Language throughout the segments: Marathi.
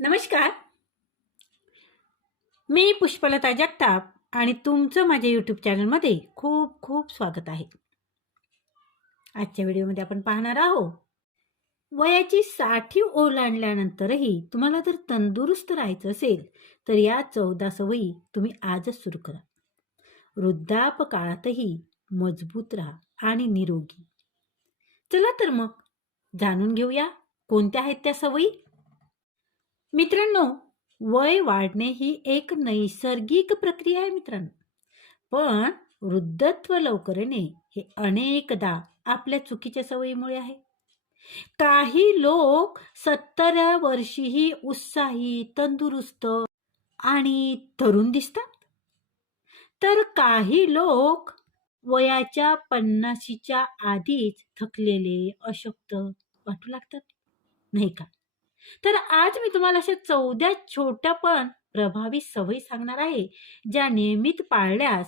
नमस्कार. मी पुष्पलता जगताप आणि तुमचं माझ्या यूट्यूब चॅनलमध्ये खूप खूप स्वागत आहे. आजच्या व्हिडिओमध्ये आपण पाहणार आहोत, वयाची 60 ओलांडल्यानंतरही तुम्हाला जर तंदुरुस्त राहायचं असेल तर या 14 सवयी तुम्ही आजच सुरू करा. वृद्धापकाळातही मजबूत राहा आणि निरोगी. चला तर मग जाणून घेऊया कोणत्या आहेत त्या सवयी. मित्रांनो, वय वाढणे ही एक नैसर्गिक प्रक्रिया आहे मित्रांनो. पण वृद्धत्व लवकर येणे हे अनेकदा आपल्या चुकीच्या सवयीमुळे आहे. काही लोक 70 वर्षीही उत्साही, तंदुरुस्त आणि तरुण दिसतात. तर काही लोक वयाच्या 50च्या आधीच थकलेले, अशक्त वाटू लागतात, नाही का? तर आज मी तुम्हाला अशा 14 छोट्या पण प्रभावी सवयी सांगणार आहे, ज्या नियमित पाळल्यास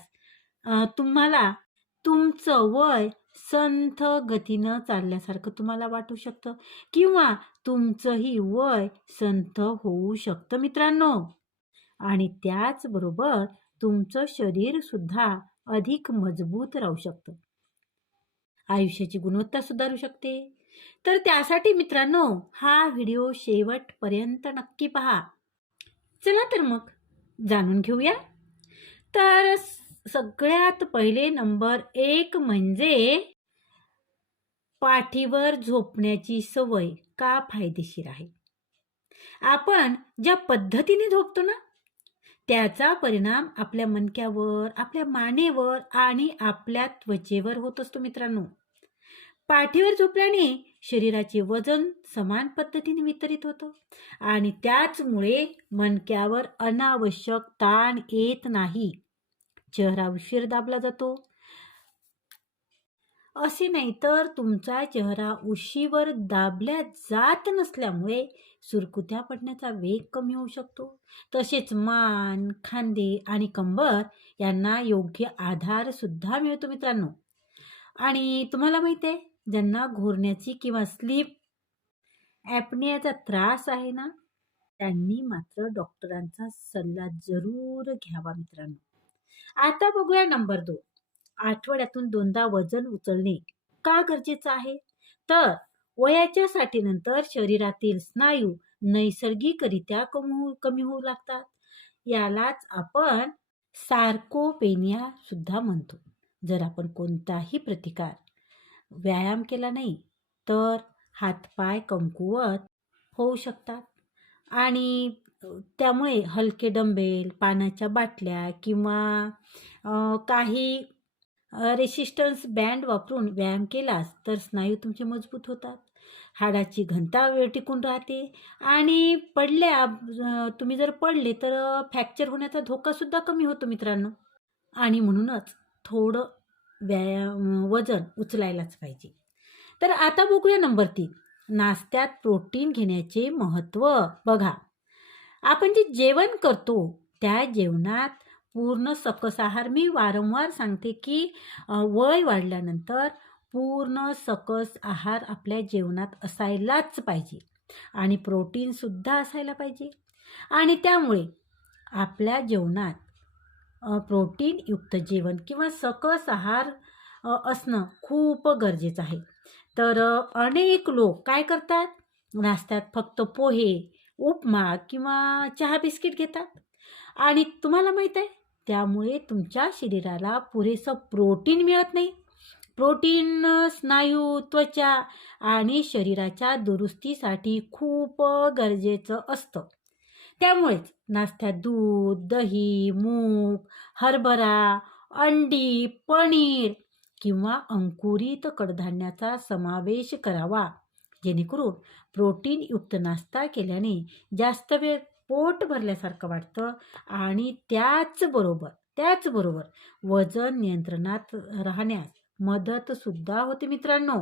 तुम्हाला तुमचं वय संथ गतीनं चालल्यासारखं तुम्हाला वाटू शकतं किंवा तुमचंही वय संथ होऊ शकतं मित्रांनो. आणि त्याचबरोबर तुमचं शरीर सुद्धा अधिक मजबूत राहू शकतं. आयुष्याची गुणवत्ता सुधारू शकते. तर त्यासाठी मित्रांनो, हा व्हिडिओ शेवटपर्यंत नक्की पहा. चला तर मग जाणून घेऊया. तर सगळ्यात पहिले नंबर 1 म्हणजे पाठीवर झोपण्याची सवय का फायदेशीर आहे. आपण ज्या पद्धतीने झोपतो ना, त्याचा परिणाम आपल्या मणक्यावर, आपल्या मानेवर आणि आपल्या त्वचेवर होत असतो मित्रांनो. पाठीवर झोपल्याने शरीराचे वजन समान पद्धतीने वितरित होतं आणि त्याचमुळे मणक्यावर अनावश्यक ताण येत नाही. चेहरा उशीर दाबला जातो. असे नाही तर तुमचा चेहरा उशीवर दाबल्या जात नसल्यामुळे सुरकुत्या पडण्याचा वेग कमी होऊ शकतो. तसेच मान, खांदे आणि कंबर यांना योग्य आधार सुद्धा मिळतो मित्रांनो. आणि तुम्हाला माहित आहे, ज्यांना घोरण्याची किंवा स्लीप ॲपनियाचा त्रास आहे ना, त्यांनी मात्र डॉक्टरांचा सल्ला जरूर घ्यावा मित्रांनो. आता बघूया नंबर 2. आठवड्यातून 2दा वजन उचलणे का गरजेचं आहे? तर वयाच्या 60 नंतर शरीरातील स्नायू नैसर्गिकरित्या कमी होऊ लागतात. यालाच आपण सार्कोपेनिया सुद्धा म्हणतो. जर आपण कोणताही प्रतिकार व्यायाम केला नाही तर हातपाय कमकुवत होऊ शकतात आणि त्यामुळे हलके डंबेल, पाण्याच्या बाटल्या किंवा काही रेसिस्टन्स बँड वापरून व्यायाम केलास तर स्नायू तुमचे मजबूत होतात. हाडाची घनता टिकून राहते आणि तुम्ही जर पडले तर फ्रॅक्चर होण्याचा धोकासुद्धा कमी होतो मित्रांनो. आणि म्हणूनच थोडं वजन उचलायलाच पाहिजे. तर आता बघूया नंबर 3. नाश्त्यात प्रोटीन घेण्याचे महत्त्व. बघा, आपण जे जेवण करतो त्या जेवणात पूर्ण सकस आहार, मी वारंवार सांगते की वय वाढल्यानंतर पूर्ण सकस आहार आपल्या जेवणात असायलाच पाहिजे आणि प्रोटीनसुद्धा असायला पाहिजे. आणि त्यामुळे आपल्या जेवणात प्रोटीनयुक्त जेवण किंवा सकस आहार असणं खूप गरजेचं आहे. तर अनेक लोक काय करतात, नाश्त्यात फक्त पोहे, उपमा किंवा चहा बिस्किट घेतात आणि तुम्हाला माहीत आहे, त्यामुळे तुमच्या शरीराला पुरेसं प्रोटीन मिळत नाही. प्रोटीन स्नायू, त्वचा आणि शरीराच्या दुरुस्तीसाठी खूप गरजेचं असतं. त्यामुळेच नाश्त्यात दूध, दही, मूग, हरभरा, अंडी, पनीर किंवा अंकुरित कडधान्याचा समावेश करावा. जेणेकरून प्रोटीनयुक्त नाश्ता केल्याने जास्त वेळ पोट भरल्यासारखं वाटतं आणि त्याचबरोबर वजन नियंत्रणात राहण्यास मदतसुद्धा होते मित्रांनो.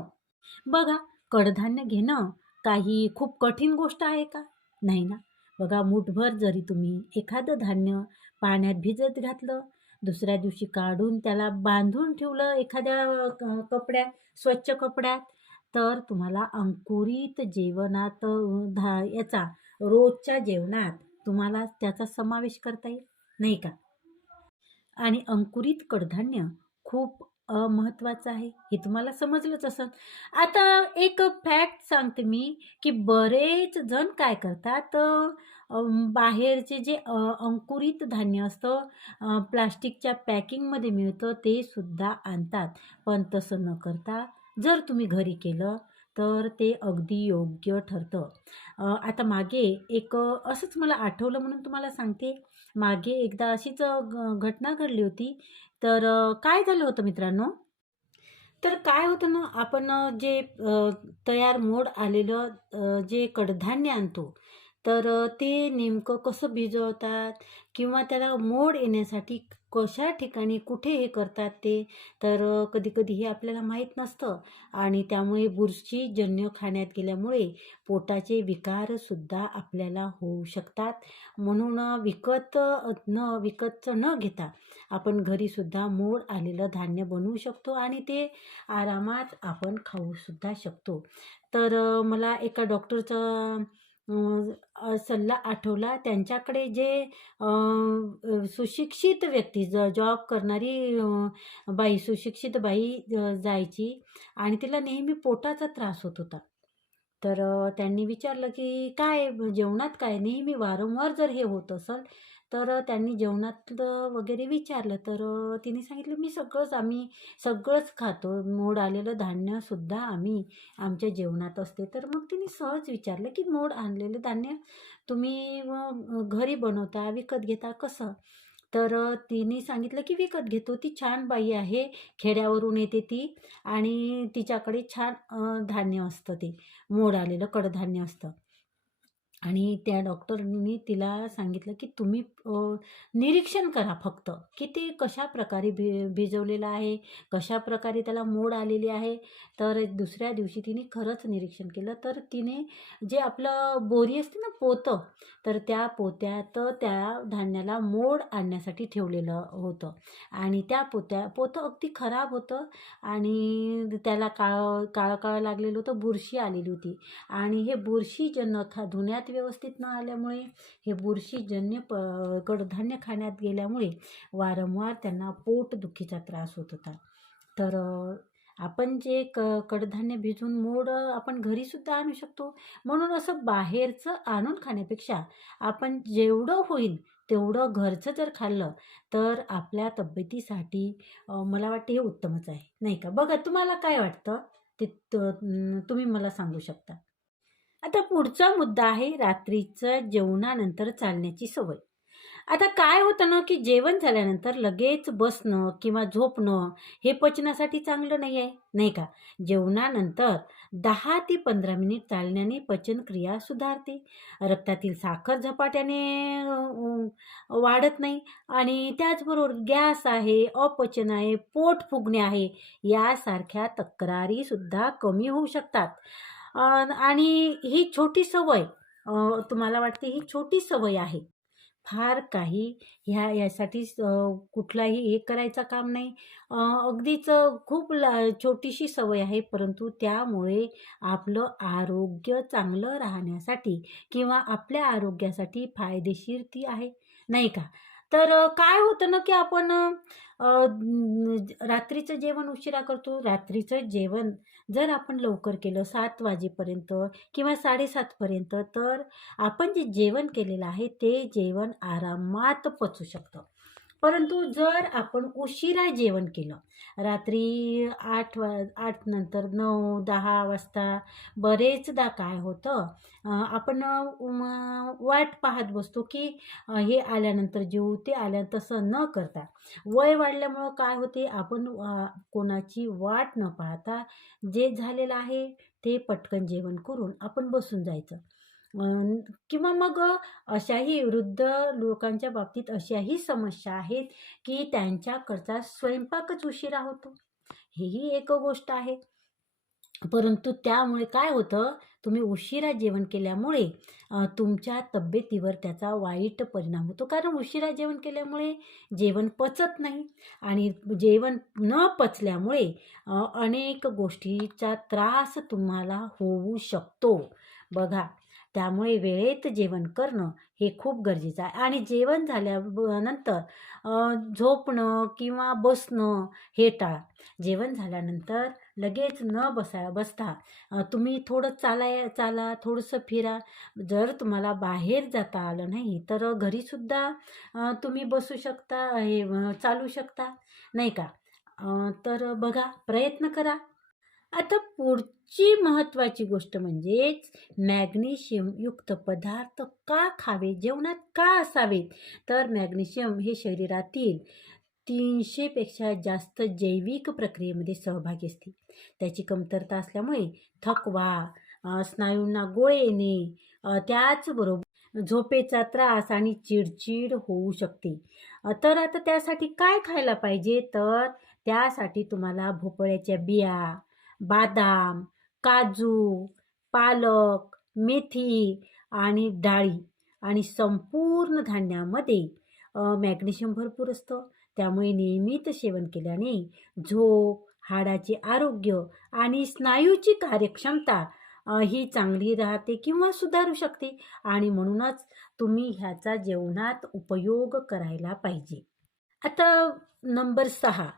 बघा, कडधान्य घेणं काही खूप कठीण गोष्ट आहे का? नाही ना. बघा, मुठभर जरी तुम्ही एखादं धान्य पाण्यात भिजत घातलं, दुसऱ्या दिवशी काढून त्याला बांधून ठेवलं एखाद्या कपड्यात, स्वच्छ कपड्यात, तर तुम्हाला अंकुरित जेवणात याचा रोजच्या जेवणात तुम्हाला त्याचा समावेश करता येईल, नाही का? आणि अंकुरित कडधान्य खूप महत्त्वाचं आहे, हे तुम्हाला समजलंच असेल. आता एक फॅक्ट सांगते मी, की बरेच जण काय करतात, बाहेरचे जे अंकुरित धान्य असतं, प्लास्टिकच्या पॅकिंगमध्ये मिळतं ते सुद्धा आणतात. पण तसं न करता जर तुम्ही घरी केलं तर ते अगदी योग्य ठरतं. आता मागे एक असंच मला आठवलं म्हणून तुम्हाला सांगते. मागे एकदा अशीच घटना घडली होती. तर काय झालं होतं मित्रांनो, तर काय होतं ना, आपण जे तयार मोड आलेलं जे कडधान्य आणतो, तर ते नेमकं कसं भिजवतात किंवा त्याला मोड येण्यासाठी कशा ठिकाणी कुठे हे करतात ते, तर कधी-कधी हे आपल्याला माहीत नसतं आणि त्यामुळे बुरशीजन्य खाण्यात गेल्यामुळे पोटाचे विकारसुद्धा आपल्याला होऊ शकतात. म्हणून विकतचं न घेता आपण घरीसुद्धा मोड आलेलं धान्य बनवू शकतो आणि ते आरामात आपण खाऊसुद्धा शकतो. तर मला एका डॉक्टरचा सल्ला आठवला. त्यांच्याकडे जे सुशिक्षित व्यक्ती जॉब करणारी सुशिक्षित बाई जायची आणि तिला नेहमी पोटाचा त्रास होत होता. तर त्यांनी विचारलं, की "काय जेवणात काय?" नेहमी वारंवार जर हे होत असेल, तर त्यांनी जेवणातलं वगैरे विचारलं. तर तिने सांगितलं, आम्ही सगळंच खातो. मोड आलेलं धान्यसुद्धा आम्ही आमच्या जेवणात असते." तर मग तिने सहज विचारलं, की "मोड आणलेलं धान्य तुम्ही घरी बनवता, विकत घेता कसं?" तर तिने सांगितलं, की "विकत घेतो." ती छान बाई आहे, खेड्यावरून येते ती आणि तिच्याकडे छान धान्य असतं, ते मोड आलेलं कडधान्य असतं. आणि त्या डॉक्टरनी तिला सांगितलं, की "तुम्ही निरीक्षण करा फक्त, की ते कशाप्रकारे भिजवलेलं आहे, कशाप्रकारे त्याला मोड आलेली आहे." तर दुसऱ्या दिवशी तिने खरंच निरीक्षण केलं. तर तिने जे आपलं बोरी असते ना, पोतं, तर त्या पोत्यात त्या धान्याला मोड आणण्यासाठी ठेवलेलं होतं आणि त्या पोतं अगदी खराब होतं आणि त्याला काळं-काळं लागलेलं होतं, बुरशी आलेली होती. आणि हे बुरशीजन्य धुण्यात व्यवस्थित न आल्यामुळे हे बुरशीजन्य कडधान्य खाण्यात गेल्यामुळे वारंवार त्यांना पोटदुखीचा त्रास होत होता. तर आपण जे कडधान्य भिजवून मोड आपण घरीसुद्धा आणू शकतो. म्हणून असं बाहेरचं आणून खाण्यापेक्षा आपण जेवढं होईल तेवढं घरचं जर खाल्लं तर आपल्या तब्येतीसाठी मला वाटतं हे उत्तमच आहे, नाही का? बघा तुम्हाला काय वाटतं? ते तुम्ही मला सांगू शकता. आता पुढचा मुद्दा आहे रात्रीचं जेवणानंतर चालण्याची सवय. आता काय होतं ना, की जेवण झाल्यानंतर लगेच बसणं किंवा झोपणं हे पचनासाठी चांगलं नाही आहे, नाही का? जेवणानंतर 10 ते 15 मिनिट चालण्याने पचनक्रिया सुधारते. रक्तातील साखर झपाट्याने वाढत नाही आणि त्याचबरोबर गॅस आहे, अपचन आहे, पोट फुगणे आहे, यासारख्या तक्रारीसुद्धा कमी होऊ शकतात. आणि ही छोटी सवय तुम्हाला वाटते ही छोटी सवय आहे. फार काही यासाठी कुठलाही हे करायचं काम नाही. अगदीच खूप छोटीशी सवय आहे, परंतु त्यामुळे आपलं आरोग्य चांगलं राहण्यासाठी किंवा आपल्या आरोग्यासाठी फायदेशीर ती आहे, नाही का? तर काय होतं ना, की आपण रात्रीचं जेवण उशिरा करतो. रात्रीचं जेवण जर आपण लवकर केलं 7 वाजेपर्यंत किंवा 7:30 पर्यंत, तर आपण जे जेवण केलेलं आहे ते जेवण आरामात पचू शकतं. परंतु जर आपण उशिरा जेवण केलं, रात्री 8 नंतर 9-10 वाजता बरेचदा काय होतं, आपण वाट पाहत बसतो, की हे आल्यानंतर जेवू, ते आल्यानंतर तसं न करता वय वाढल्यामुळं काय होते, आपण कोणाची वाट न पाहता जे झालेलं आहे ते पटकन जेवण करून आपण बसून जायचं. किंवा मग अशाही वृद्ध लोकांच्या बाबतीत अशाही समस्या आहेत, की त्यांच्याकडचा स्वयंपाकच उशिरा होतो. हेही एक गोष्ट आहे. परंतु त्यामुळे काय होतं, तुम्ही उशिरा जेवण केल्यामुळे तुमच्या तब्येतीवर त्याचा वाईट परिणाम होतो. कारण उशिरा जेवण केल्यामुळे जेवण पचत नाही आणि जेवण न पचल्यामुळे अनेक गोष्टीचा त्रास तुम्हाला होऊ शकतो. बघा, त्यामुळे वेळेत जेवण करणं हे खूप गरजेचं आहे. आणि जेवण झाल्यानंतर झोपणं किंवा बसणं हे टाळा. जेवण झाल्यानंतर लगेच न बसता तुम्ही थोडं चाला, थोडंसं फिरा. जर तुम्हाला बाहेर जाता आलं नाही तर घरीसुद्धा तुम्ही बसू शकता, चालू शकता, नाही का? तर बघा, प्रयत्न करा. आता पुढची महत्त्वाची गोष्ट म्हणजेच मॅग्नेशियमयुक्त पदार्थ का खावे, जेवणात का असावेत? तर मॅग्नेशियम हे शरीरातील 300 पेक्षा जास्त जैविक प्रक्रियेमध्ये सहभागी असते. त्याची कमतरता असल्यामुळे थकवा, स्नायूंना गोळे येणे, त्याचबरोबर झोपेचा त्रास आणि चिडचिड होऊ शकते. तर आता त्यासाठी काय खायला पाहिजे? तर त्यासाठी तुम्हाला भोपळ्याच्या बिया, बदाम, काजू, पालक, मेथी आणि डाळी आणि संपूर्ण धान्यामध्ये मॅग्नेशियम भरपूर असतं. त्यामुळे नियमित सेवन केल्याने झोप, हाडाचे आरोग्य आणि स्नायूची कार्यक्षमता ही चांगली राहते किंवा सुधारू शकते. आणि म्हणूनच तुम्ही ह्याचा जेवणात उपयोग करायला पाहिजे. आता नंबर 6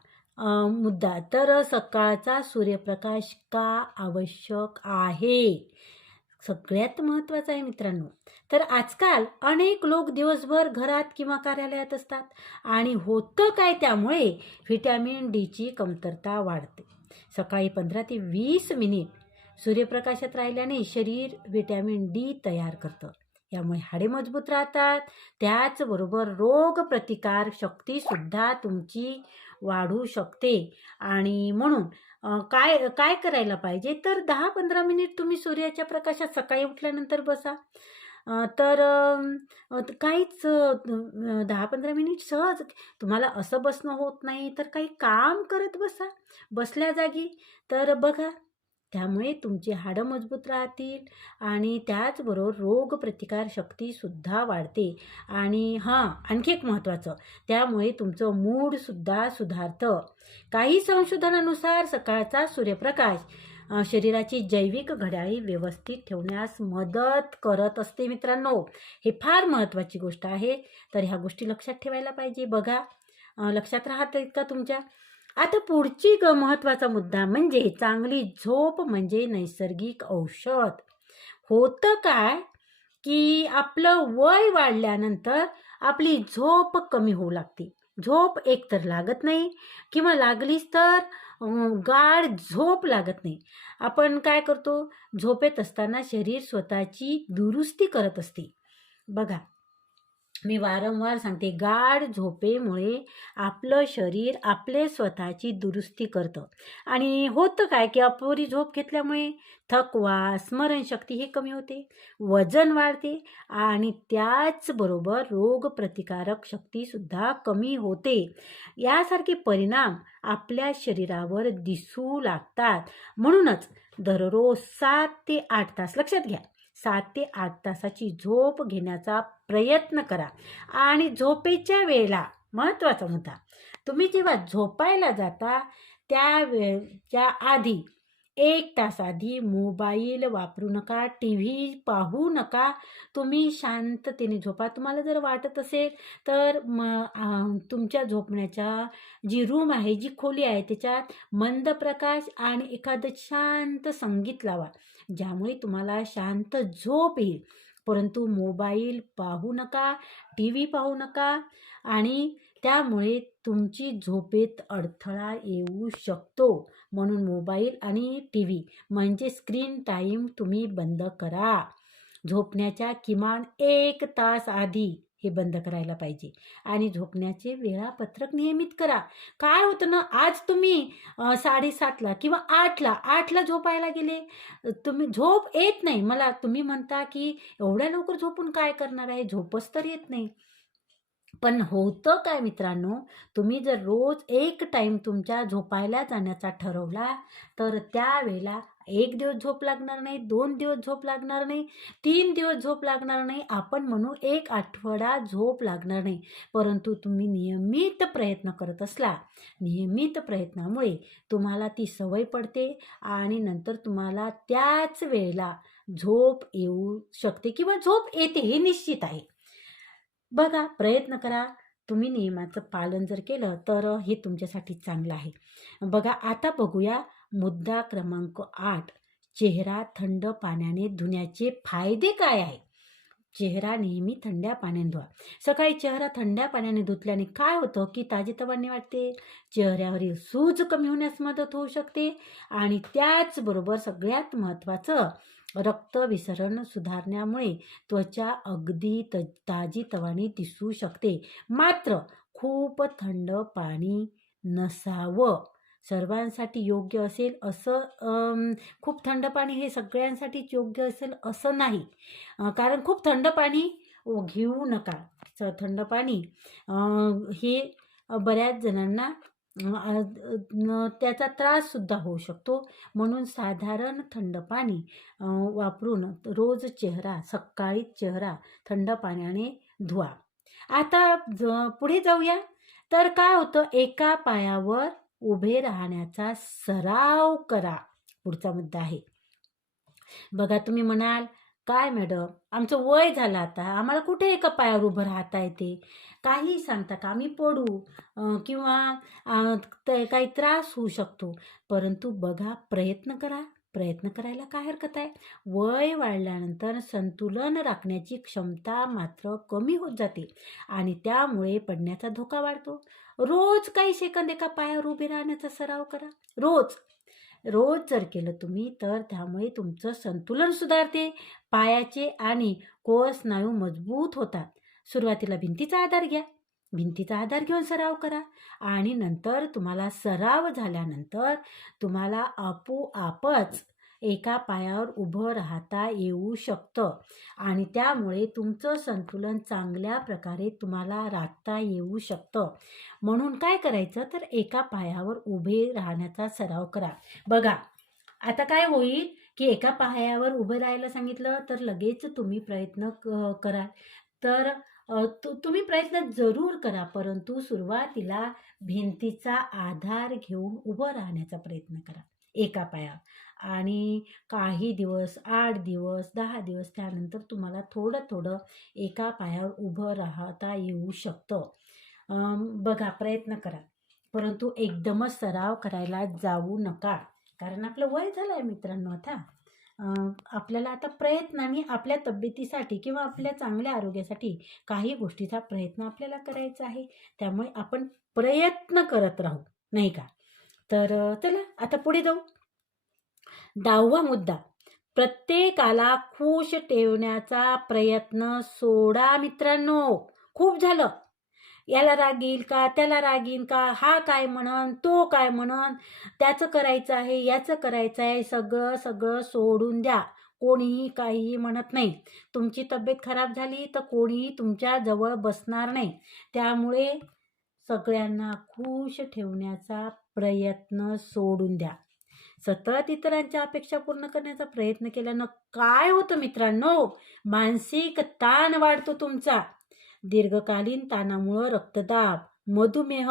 मुद्दा, तर सकाळचा सूर्यप्रकाश का आवश्यक आहे? सगळ्यात महत्त्वाचं आहे मित्रांनो. तर आजकाल अनेक लोक दिवसभर घरात किंवा कार्यालयात असतात आणि होतं काय, त्यामुळे व्हिटॅमिन डीची कमतरता वाढते. सकाळी 15 ते 20 मिनिट सूर्यप्रकाशात राहिल्याने शरीर व्हिटॅमिन डी तयार करतं. यामुळे हाडे मजबूत राहतात. त्याचबरोबर रोगप्रतिकार शक्तीसुद्धा तुमची वाढू शकते. आणि म्हणून काय काय करायला पाहिजे, तर 10-15 मिनिट तुम्ही सूर्याच्या प्रकाशात सकाळी उठल्यानंतर बसा. तर काहीच 10-15 मिनिट सहज तुम्हाला असं बसणं होत नाही तर काही काम करत बसा बसल्या जागी. तर बघा, त्यामुळे तुमची हाडं मजबूत राहतील आणि त्याचबरोबर रोगप्रतिकार शक्तीसुद्धा वाढते. आणि आणखी एक महत्त्वाचं, त्यामुळे तुमचं मूडसुद्धा सुधारतं. काही संशोधनानुसार सकाळचा सूर्यप्रकाश शरीराची जैविक घड्याळी व्यवस्थित ठेवण्यास मदत करत असते मित्रांनो. हे फार महत्त्वाची गोष्ट आहे. तर ह्या गोष्टी लक्षात ठेवायला पाहिजे. बघा, लक्षात राहतात का तुमच्या? आता पुढची महत्त्वाचा मुद्दा म्हणजे चांगली झोप म्हणजे नैसर्गिक औषध. होतं काय, की आपलं वय वाढल्यानंतर आपली झोप कमी होऊ लागते. झोप एकतर लागत नाही किंवा लागलीच तर गाढ झोप लागत नाही. आपण काय करतो, झोपेत असताना शरीर स्वतःची दुरुस्ती करत असते. बघा, मी वारंवार सांगते, गाढ झोपेमुळे आपलं शरीर आपले स्वतःची दुरुस्ती करतं. आणि होतं काय, की अपुरी झोप घेतल्यामुळे थकवा, स्मरणशक्ती ही कमी होते, वजन वाढते आणि त्याचबरोबर रोगप्रतिकारक शक्तीसुद्धा कमी होते. यासारखे परिणाम आपल्या शरीरावर दिसू लागतात. म्हणूनच दररोज 7 ते 8 तास, लक्षात घ्या, 7 ते 8 तासाची झोप घेण्याचा प्रयत्न करा. आणि झोपेच्या वेळेला महत्त्वाचा मुद्दा, तुम्ही जेव्हा झोपायला जाता त्या वेळच्या आधी 1 तास आधी मोबाईल वापरू नका, TV पाहू नका. तुम्ही शांततेने झोपा. तुम्हाला जर वाटत असेल तर तुमच्या झोपण्याच्या जी रूम आहे, जी खोली आहे, त्याच्यात मंद प्रकाश आणि एखादं शांत संगीत लावा, ज्यामुळे तुम्हाला शांत झोप येईल. परंतु मोबाईल पाहू नका, TV पाहू नका. आणि त्यामुळे तुमची झोपेत अडथळा येऊ शकतो. म्हणून मोबाईल आणि TV म्हणजे स्क्रीन टाईम तुम्ही बंद करा. झोपण्याच्या किमान 1 तास आधी हे बंद करायला पाहिजे. आणि झोपण्याचे वेळापत्रक नियमित करा. काय होतं ना, आज तुम्ही 7:30ला किंवा 8ला झोपायला गेले, तुम्ही झोप येत नाही, मला तुम्ही म्हणता की एवढ्या लवकर झोपून काय करणार आहे, झोपच तर येत नाही. पण होतं काय मित्रांनो, तुम्ही जर रोज एक टाईम तुमच्या झोपायला जाण्याचा ठरवला तर त्यावेळेला 1 दिवस झोप लागणार नाही, 2 दिवस झोप लागणार नाही, 3 दिवस झोप लागणार नाही, आपण म्हणू 1 आठवडा झोप लागणार नाही. परंतु तुम्ही नियमित प्रयत्न करत असला, नियमित प्रयत्नामुळे तुम्हाला ती सवय पडते आणि नंतर तुम्हाला त्याच वेळेला झोप येऊ शकते किंवा झोप येते हे निश्चित आहे. बघा, प्रयत्न करा. तुम्ही नियमाचं पालन जर केलं तर हे तुमच्यासाठी चांगलं आहे. बघा, आता बघूया मुद्दा क्रमांक 8. चेहरा थंड पाण्याने धुण्याचे फायदे काय आहे? चेहरा नेहमी थंड्या पाण्याने धुवा. सकाळी चेहरा थंड्या पाण्याने धुतल्याने काय होतं की ताजेतवाने वाटते, चेहऱ्यावरील सूज कमी होण्यास मदत होऊ शकते आणि त्याचबरोबर सगळ्यात महत्त्वाचं रक्तविसरण सुधारण्यामुळे त्वचा अगदी ताजीतवानी दिसू शकते. मात्र खूप थंड पाणी नसावं. सर्वांसाठी योग्य असेल असं खूप थंड पाणी हे सगळ्यांसाठीच योग्य असेल असं नाही. कारण खूप थंड पाणी घेऊ नका. थंड पाणी हे बऱ्याच जणांना त्याचा त्राससुद्धा होऊ शकतो. म्हणून साधारण थंड पाणी वापरून रोज सकाळी चेहरा थंड पाण्याने धुवा. आता पुढे जाऊया. तर काय होतं, एका पायावर उभे राहण्याचा सराव करा. पुढचा मुद्दा आहे. बघा, तुम्ही म्हणाल, काय मॅडम, आमचं वय झालं आता, आम्हाला कुठे एका पायावर उभं राहता येते, काही सांगता का, आम्ही पडू किंवा काही त्रास होऊ शकतो. परंतु बघा, प्रयत्न करा. प्रयत्न करायला काय हरकत आहे? वय वाढल्यानंतर संतुलन राखण्याची क्षमता मात्र कमी होत जाते आणि त्यामुळे पडण्याचा धोका वाढतो. रोज काही सेकंद एका पायावर उभे राहण्याचा सराव करा. रोज रोज जर केलं तुम्ही तर त्यामुळे तुमचं संतुलन सुधारते, पायाचे आणि कोर स्नायू मजबूत होतात. सुरुवातीला भिंतीचा आधार घ्या. भिंतीचा आधार घेऊन सराव करा आणि नंतर तुम्हाला सराव झाल्यानंतर तुम्हाला आपोआपच एका पायावर उभं राहता येऊ शकतं आणि त्यामुळे तुमचं संतुलन चांगल्या प्रकारे तुम्हाला राखता येऊ शकतं. म्हणून काय करायचं, तर एका पायावर उभे राहण्याचा सराव करा. बघा, आता काय होईल की एका पायावर उभं राहायला सांगितलं तर लगेच तुम्ही प्रयत्न कराल. तर तुम्ही प्रयत्न जरूर करा, परंतु सुरुवातीला भिंतीचा आधार घेऊन उभं राहण्याचा प्रयत्न करा एका पायावर आणि काही दिवस, 8 दिवस, 10 दिवस त्यानंतर तुम्हाला थोडं थोडं एका पायावर उभं राहता येऊ शकतं. बघा, प्रयत्न करा, परंतु एकदमच सराव करायला जाऊ नका. कारण आपलं वय झालं आहे मित्रांनो आता. आपल्याला आता प्रयत्नाने आपल्या तब्येतीसाठी किंवा आपल्या चांगल्या आरोग्यासाठी काही गोष्टीचा प्रयत्न आपल्याला करायचा आहे. त्यामुळे आपण प्रयत्न करत राहू, नाही का? तर चला आता पुढे जाऊ. 10वा मुद्दा, प्रत्येकाला खुश ठेवण्याचा प्रयत्न सोडा मित्रांनो. खूप झालं, याला राग येईल का, त्याला राग येईल का, हा काय म्हणन, तो काय म्हणन, त्याचं करायचं आहे, याचं करायचं आहे, सगळं सोडून द्या. कोणीही काहीही म्हणत नाही. तुमची तब्येत खराब झाली तर कोणीही तुमच्या जवळ बसणार नाही. त्यामुळे सगळ्यांना खुश ठेवण्याचा प्रयत्न सोडून द्या. सतत इतरांच्या अपेक्षा पूर्ण करण्याचा प्रयत्न केल्यानं काय होतं मित्रांनो, मानसिक ताण वाढतो तुमचा. दीर्घकालीन ताणामुळं रक्तदाब, मधुमेह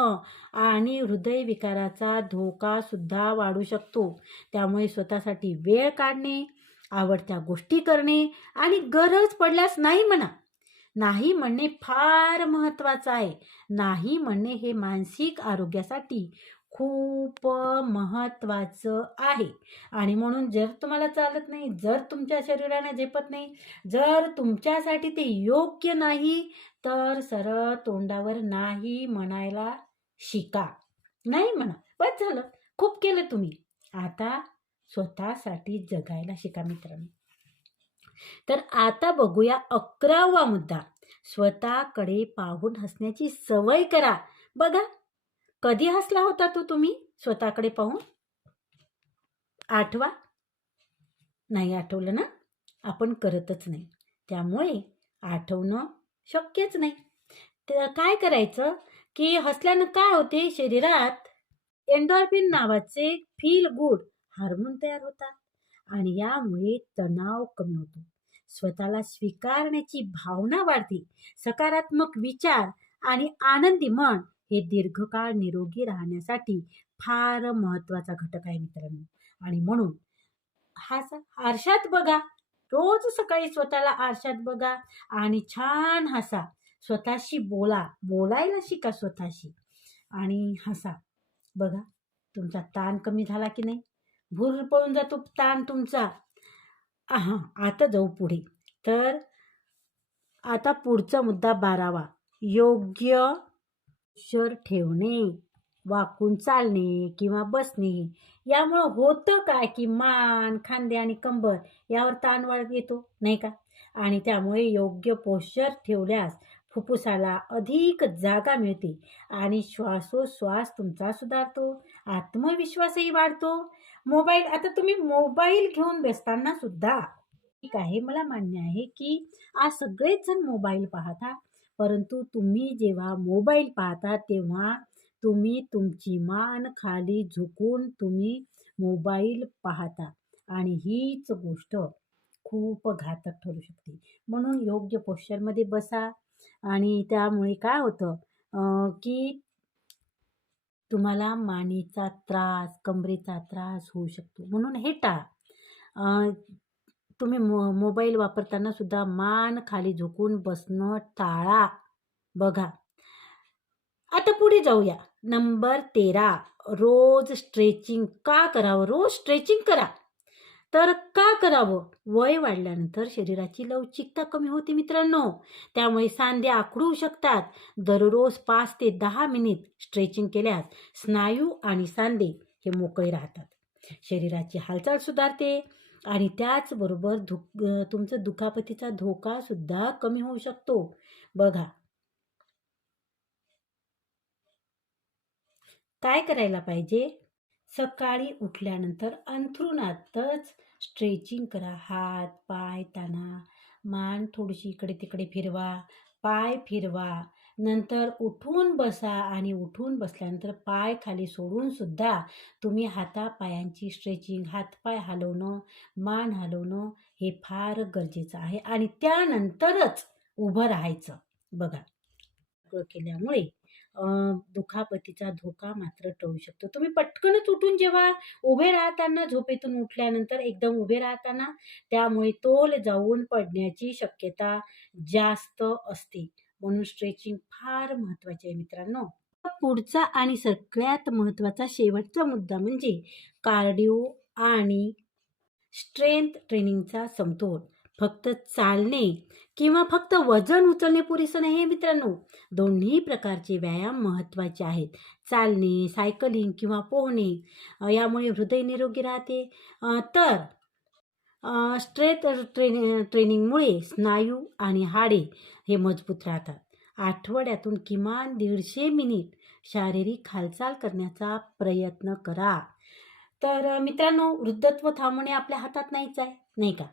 आणि हृदयविकाराचा धोका सुद्धा वाढू शकतो. त्यामुळे स्वतःसाठी वेळ काढणे, आवडत्या गोष्टी करणे आणि गरज पडल्यास नाही म्हणा. नाही म्हणणे फार महत्त्वाचं आहे. नाही म्हणणे हे मानसिक आरोग्यासाठी खूप महत्त्वाचं आहे. आणि म्हणून जर तुम्हाला चालत नाही, जर तुमच्या शरीराने झेपत नाही, जर तुमच्यासाठी ते योग्य नाही, तर सरळ तोंडावर नाही म्हणायला शिका. नाही म्हणा, बस झालं, खूप केलं तुम्ही. आता स्वतःसाठी जगायला शिका मित्रांनो. तर आता बघूया 11वा मुद्दा, स्वतःकडे पाहून हसण्याची सवय करा. बघा, कधी हसला होता तुम्ही स्वतःकडे पाहून? आठवा. नाही आठवलं ना? आपण करतच नाही, त्यामुळे आठवणं शक्यच नाही. तर काय करायचं की हसल्यानं काय होते, शरीरात एन्डॉर्फिन नावाचे फील गुड हार्मोन तयार होतात आणि यामुळे तणाव कमी होतो. स्वतःला स्वीकारण्याची भावना वाढते. सकारात्मक विचार आणि आनंदी मन हे दीर्घकाळ निरोगी राहण्यासाठी फार महत्त्वाचा घटक आहे मित्रांनो. आणि म्हणून आरशात बघा, रोज सकाळी स्वतःला आरशात बघा आणि छान हसा. स्वतःशी बोलायला शिका स्वतःशी आणि हसा. बघा तुमचा ताण कमी झाला की नाही? भूर पळून जातो ताण तुमचा. हां, आता जाऊ पुढे. तर आता पुढचा मुद्दा 12वा. योग्य शर ठेवणे, वाकून चालणे किंवा बसणे यामुळं होतं काय, की मान, खांदे आणि कंबर यावर ताण वाढत येतो, नाही का? आणि त्यामुळे योग्य पोश्चर ठेवल्यास फुफ्फुसाला अधिक जागा मिळते आणि श्वासोश्वास तुमचा सुधारतो, आत्मविश्वासही वाढतो. आता तुम्ही मोबाईल घेऊन बसताना सुद्धा ठीक आहे, मला मान्य आहे, की आज सगळेच जण मोबाईल पाहता. परंतु तुम्ही जेव्हा मोबाईल पाहता, तेव्हा तुम्ही तुमची मान खाली झुकून तुम्ही मोबाईल पाहता आणि हीच गोष्ट खूप घातक ठरू शकते. म्हणून योग्य पोश्चरमध्ये बसा आणि त्यामुळे काय होतं की तुम्हाला मानेचा त्रास, कमरेचा त्रास होऊ शकतो. म्हणून हे टाळा. अ, तुम्ही मोबाईल वापरताना सुद्धा मान खाली झुकून बसणं टाळा. बघा. आता पुढे जाऊया. नंबर 13 रोज स्ट्रेचिंग का करावं? रोज स्ट्रेचिंग करा. तर का करावं? वय वाढल्यानंतर शरीराची लवचिकता कमी होते मित्रांनो. त्यामुळे सांधे आखडू शकतात. दररोज 5 ते 10 मिनिट स्ट्रेचिंग केल्यास स्नायू आणि सांधे हे मोकळे राहतात. शरीराची हालचाल सुधारते आणि त्याचबरोबर तुमचं दुखापतीचा धोका सुद्धा कमी होऊ शकतो. बघा. काय करायला पाहिजे? सकाळी उठल्यानंतर अंथरुणातच स्ट्रेचिंग करा. हात, पाय ताणा, मान थोडीशी इकडे-तिकडे फिरवा, पाय फिरवा. नंतर उठून बसा आणि उठून बसल्यानंतर पाय खाली सोडून सुद्धा तुम्ही हातापायांची स्ट्रेचिंग, हातपाय हलवणं, मान हलवणं हे फार गरजेचं आहे आणि त्यानंतरच उभं राहायचं. बघा. केल्यामुळे दुखापतीचा धोका मात्र टळू शकतो. तुम्ही पटकनच उठून जेव्हा उभे राहताना झोपेतून उठल्यानंतर एकदम उभे राहताना त्यामुळे तोल जाऊन पडण्याची शक्यता जास्त असते. म्हणून स्ट्रेचिंग फार महत्त्वाचे आहे मित्रांनो. पुढचा आणि सगळ्यात महत्त्वाचा शेवटचा मुद्दा म्हणजे कार्डिओ आणि स्ट्रेंथ ट्रेनिंगचा समतोल. फक्त चालणे किंवा फक्त वजन उचलणे पुरेसं नाही मित्रांनो. दोन्ही प्रकारचे व्यायाम महत्त्वाचे आहेत. चालणे, सायकलिंग किंवा पोहणे यामुळे हृदय निरोगी राहते. तर स्ट्रेंथ ट्रेनिंगमुळे स्नायू आणि हाडे हे मजबूत राहतात. आठवड्यातून किमान 150 मिनिट शारीरिक हालचाल करण्याचा प्रयत्न करा. तर मित्रांनो, वृद्धत्व थांबवणे आपल्या हातात नाहीच आहे, नाही का?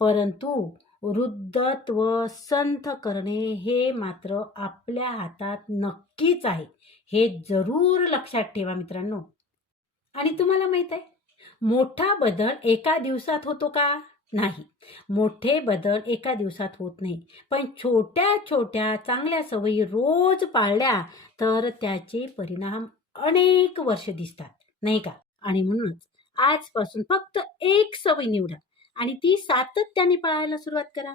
परंतु वृद्धत्व संथ करणे हे मात्र आपल्या हातात नक्कीच आहे. हे जरूर लक्षात ठेवा मित्रांनो. आणि तुम्हाला माहीत आहे, मोठा बदल एका दिवसात होतो का? नाही. मोठे बदल एका दिवसात होत नाही. पण छोट्या-छोट्या चांगल्या सवयी रोज पाळल्या तर त्याचे परिणाम अनेक वर्ष दिसतात, नाही का? आणि म्हणूनच आजपासून फक्त एक सवय निवडा आणि ती सातत्याने पाळायला सुरुवात करा.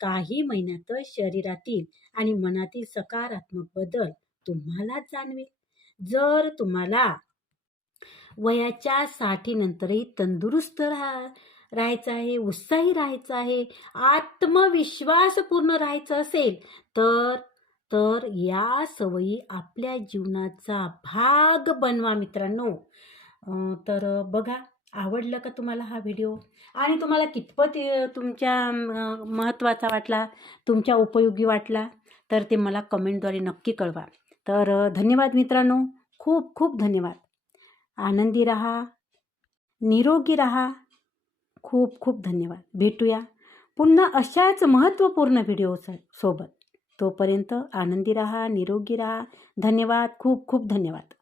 काही महिन्यातच शरीरातील आणि मनातील सकारात्मक बदल तुम्हाला जाणवेल. जर तुम्हाला वयाच्या 60 नंतरही तंदुरुस्त राहायचं आहे, उत्साही राहायचं आहे, आत्मविश्वासपूर्ण राहायचं असेल तर तर या सवयी आपल्या जीवनाचा भाग बनवा मित्रांनो. तर बघा, आवडलं का तुम्हाला हा व्हिडिओ? आणि तुम्हाला कितपत तुमच्या महत्त्वाचा वाटला, तुमच्या उपयोगी वाटला, तर ते मला कमेंटद्वारे नक्की कळवा. तर धन्यवाद मित्रांनो. खूप खूप धन्यवाद. आनंदी राहा, निरोगी राहा. खूप खूप धन्यवाद. भेटूया पुन्हा अशाच महत्त्वपूर्ण व्हिडिओ सोबत. तोपर्यंत आनंदी राहा, निरोगी राहा. धन्यवाद. खूप खूप धन्यवाद.